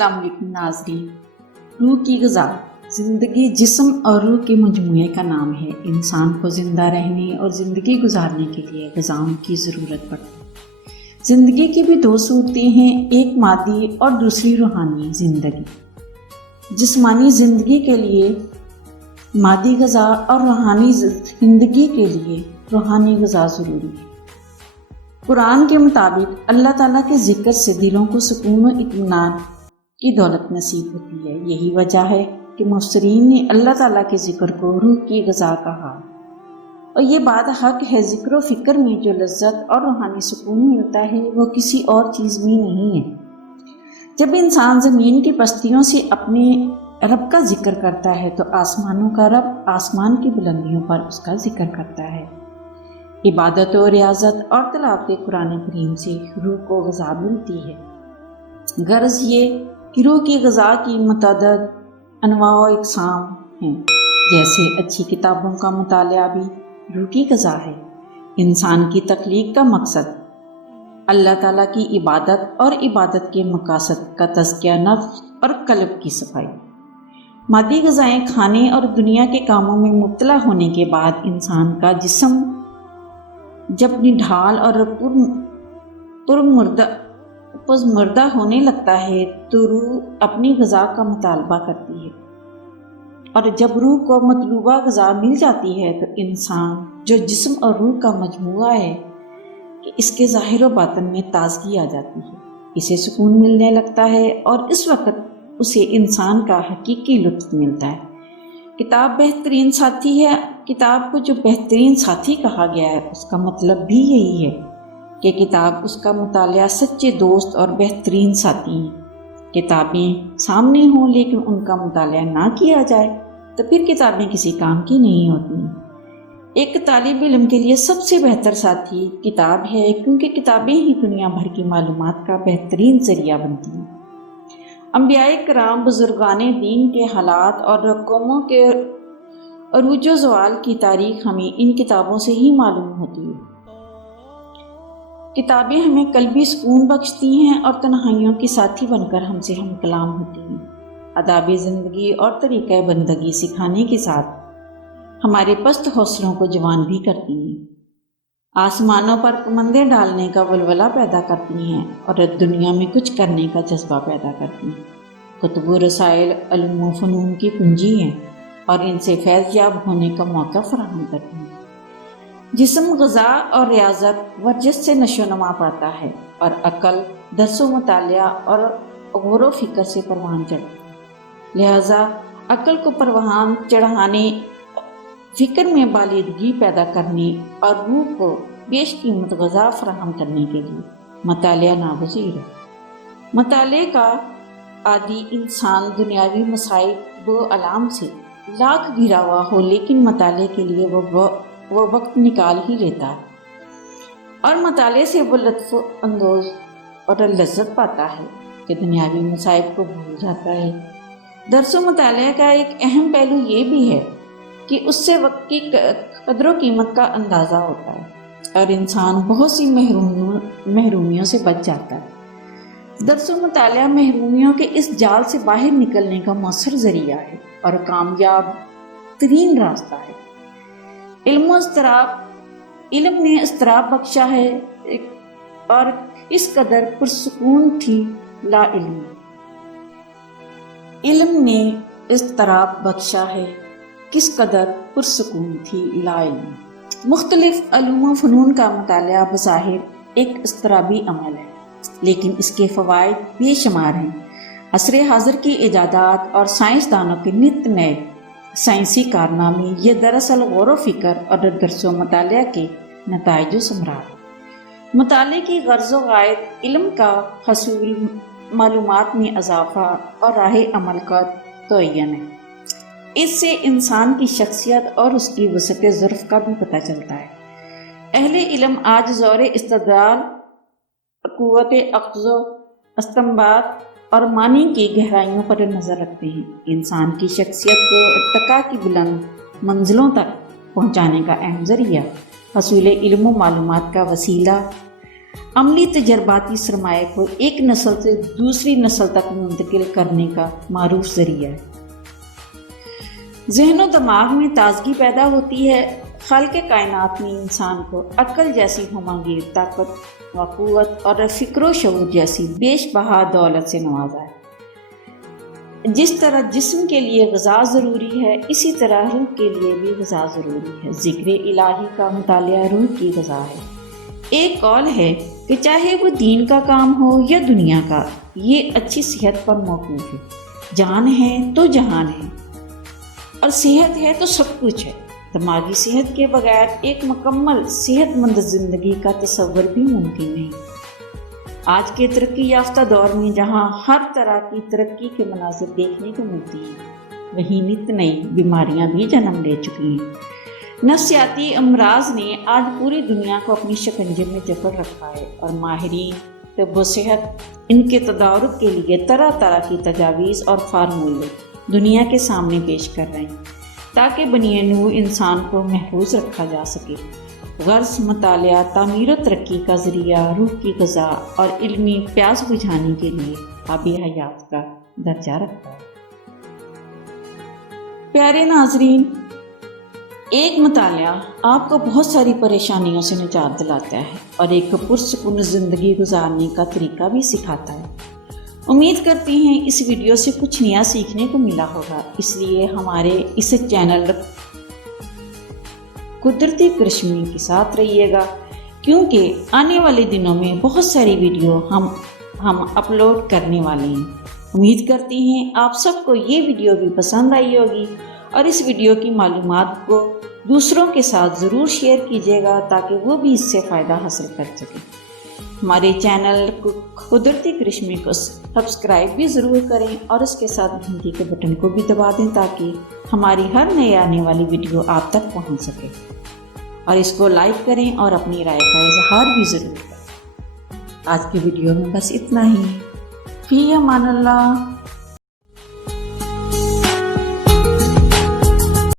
अस्सलाम वालेकुम नाज़रीन। रूह की ग़िज़ा ज़िंदगी जिस्म और रूह के मजमूए का नाम है। इंसान को ज़िंदा रहने और ज़िंदगी गुजारने के लिए ग़िज़ाओं की ज़रूरत पड़ती है। ज़िंदगी की भी दो सूरतें हैं, एक मादी और दूसरी रूहानी ज़िंदगी। जिस्मानी ज़िंदगी के लिए मादी ग़िज़ा और रूहानी ज़िंदगी के लिए रूहानी ग़िज़ा ज़रूरी है। कुरान के मुताबिक अल्लाह ताला के ज़िक्र से दिलों को सुकून और इत्मीनान की दौलत नसीब होती है। यही वजह है कि मुफ़स्सिरीन ने अल्लाह ताला के ज़िक्र को रूह की ग़िज़ा कहा। और ये बात हक है, ज़िक्र व फ़िक्र में जो लज्जत और रूहानी सुकून मिलता है वो किसी और चीज़ में नहीं है। जब इंसान ज़मीन की पस्तियों से अपने रब का ज़िक्र करता है तो आसमानों का रब आसमान की बुलंदियों पर उसका ज़िक्र करता है। इबादत और रियाजत और तिलावत कुरान करीम से रूह को ग़िज़ा मिलती है। गर्ज़ ये कि रूह की ग़िज़ा की मुतअद्दिद अनवा व इक़साम हैं, जैसे अच्छी किताबों का मुतालिया भी रूह की ग़िज़ा है। इंसान की तख्लीक का मकसद अल्लाह ताला की इबादत और इबादत के मकासद का तज़किया नफ्स और कल्ब की सफाई। मादी ग़िज़ाएँ खाने और दुनिया के कामों में मुब्तला होने के बाद इंसान का जिस्म जब निढाल और पुरमुर्दा होने लगता है तो रूह अपनी ग़िज़ा का मुतालबा करती है, और जब रूह को मतलूबा ग़िज़ा मिल जाती है तो इंसान जो जिस्म और रूह का मजमूआ है कि इसके ज़ाहिर व बातन में ताज़गी आ जाती है, इसे सुकून मिलने लगता है और इस वक्त उसे इंसान का हकीकी लुत्फ़ मिलता है। किताब बेहतरीन साथी है। किताब को जो बेहतरीन साथी कहा गया है उसका मतलब भी यही है कि किताब उसका मुतालिया सच्चे दोस्त और बेहतरीन साथी हैं। किताबें सामने हों लेकिन उनका मुतालिया ना किया जाए तो फिर किताबें किसी काम की नहीं होती। एक तालिब इल्म के लिए सबसे बेहतर साथी किताब है, क्योंकि किताबें ही दुनिया भर की मालूमात का बेहतरीन ज़रिया बनती हैं। अंबियाए किराम बुजुर्गाने दीन के हालात और कौमों के अरूजो ज़वाल की तारीख हमें इन किताबों से ही मालूम होती है। किताबें हमें कल्बी सुकून बख्शती हैं और तन्हाइयों की साथी बनकर हमसे हम कलाम होती हैं। आदाब ज़िंदगी और तरीक़े बंदगी सिखाने के साथ हमारे पस्त हौसलों को जवान भी करती हैं। आसमानों पर कमंदे डालने का वलवला पैदा करती हैं और दुनिया में कुछ करने का जज्बा पैदा करती हैं। कुतुब रसाइल इल्म व फ़नून की पूंजी हैं और इनसे फैज़याब होने का मौका फराहम करती हैं। जिस्म ग़िज़ा और रियाजत वर्जिश से नशोनमा पाता है और अक़ल दर्स व मुतालिया और गौर व फ़िक्र से परवान चढ़ती है। लिहाजा अक़ल को परवान चढ़ाने, फ़िक्र में बालिदगी पैदा करने और रूह को बेशकीमत ग़िज़ा फराहम करने के लिए मुतालिया नागुज़ीर है। मुताले का आदि इंसान दुनियावी मसाइब व अलाम से लाख घिरा हुआ हो, लेकिन मुताले के लिए वो वक्त निकाल ही लेता है और मुताले से वो लुत्फ़ अंदोज़ और लज्जत पाता है कि दुनियावी मसाइब को भूल जाता है। दर्स व मुताले का एक अहम पहलू ये भी है कि उससे वक्त की कदर कीमत का अंदाज़ा होता है और इंसान बहुत सी महरूमियों से बच जाता है। दर्स व मुतालिया महरूमियों के इस जाल से बाहर निकलने का मौसर ज़रिया है और कामयाब तरीन रास्ता है। इल्म ने इस्तराब बख्शा है और इस कदर पुरसुकून थी ला इल्म। इल्म ने इस्तराब बख्शा है किस कदर पुरसुकून थी ला इल्म। मुख्तलिफ इल्म व फ़नून का मुतालिया बज़ाहिर एक इस्तराबी अमल है, लेकिन इसके फ़वाइद बेशुमार हैं। असरे हाज़िर की इजादात और साइंसदानों के नित नए साइंसी कारनामे ये दरअसल गौर व फ़िक्र और दर्स व मुतालिया के नताइज समरात। मुताले की गर्ज़ व गायत इल्म का हसूल, मालूमात में इजाफ़ा और राह अमल का तयन है। इससे इंसान की शख्सियत और उसकी वसअत ज़ुर्फ़ का भी पता चलता है। अहले इल्म आज ज़ौर इस्तदलाल, क़ुव्वत अख़्ज़, इस्तिंबात और मानी की गहराइयों पर नज़र रखते हैं। इंसान की शख्सियत को इर्तिक़ा की बुलंद मंजिलों तक पहुँचाने का अहम ज़रिया हसूल इल्म व मालूमात का वसीला عملی تجرباتی سرمایہ کو ایک نسل سے دوسری نسل تک منتقل کرنے کا معروف ذریعہ ہے۔ ذہن و دماغ میں تازگی پیدا ہوتی ہے۔ خالق کائنات نے انسان کو عقل جیسی ہمانگیر طاقت و قوت اور فکر و شعور جیسی بیش بہا دولت سے نوازا ہے۔ جس طرح جسم کے لیے غذا ضروری ہے، اسی طرح روح کے لیے بھی غذا ضروری ہے۔ ذکر الہی کا مطالعہ روح کی غذا ہے۔ ایک قول ہے کہ چاہے وہ دین کا کام ہو یا دنیا کا، یہ اچھی صحت پر موقوف ہے۔ جان ہے تو جہان ہے، اور صحت ہے تو سب کچھ ہے۔ دماغی صحت کے بغیر ایک مکمل صحت مند زندگی کا تصور بھی ممکن نہیں۔ آج کے ترقی یافتہ دور میں جہاں ہر طرح کی ترقی کے مناظر دیکھنے کو ملتی ہیں، وہیں نت نئی بیماریاں بھی جنم لے چکی ہیں۔ نفسیاتی امراض نے آج پوری دنیا کو اپنی شکنجے میں جکڑ رکھا ہے، اور ماہرین طب و صحت ان کے تدارک کے لیے طرح طرح کی تجاویز اور فارمولے دنیا کے سامنے پیش کر رہے ہیں تاکہ بنی نوع انسان کو محفوظ رکھا جا سکے۔ غرض مطالعہ تعمیر و ترقی کا ذریعہ، روح کی غذا اور علمی پیاس بجھانے کے لیے آب حیات کا درجہ رکھتا ہے۔ پیارے ناظرین، ایک مطالعہ آپ کو بہت ساری پریشانیوں سے نجات دلاتا ہے اور ایک پرسکون زندگی گزارنے کا طریقہ بھی سکھاتا ہے۔ امید کرتی ہیں اس ویڈیو سے کچھ نیا سیکھنے کو ملا ہوگا، اس لیے ہمارے اس چینل قدرتی کرشمے کے ساتھ رہیے گا، کیونکہ آنے والے دنوں میں بہت ساری ویڈیو ہم اپلوڈ کرنے والے ہیں۔ امید کرتی ہیں آپ سب کو یہ ویڈیو بھی پسند آئی ہوگی، اور اس ویڈیو کی معلومات کو دوسروں کے ساتھ ضرور شیئر کیجیے گا تاکہ وہ بھی اس سے فائدہ حاصل کر سکیں۔ ہمارے چینل قدرتی کرشمے کو سبسکرائب بھی ضرور کریں اور اس کے ساتھ گھنٹی کے بٹن کو بھی دبا دیں تاکہ ہماری ہر نئے آنے والی ویڈیو آپ تک پہنچ سکے، اور اس کو لائک کریں اور اپنی رائے کا اظہار بھی ضرور کریں۔ آج کی ویڈیو میں بس اتنا ہی۔ فی امان اللہ۔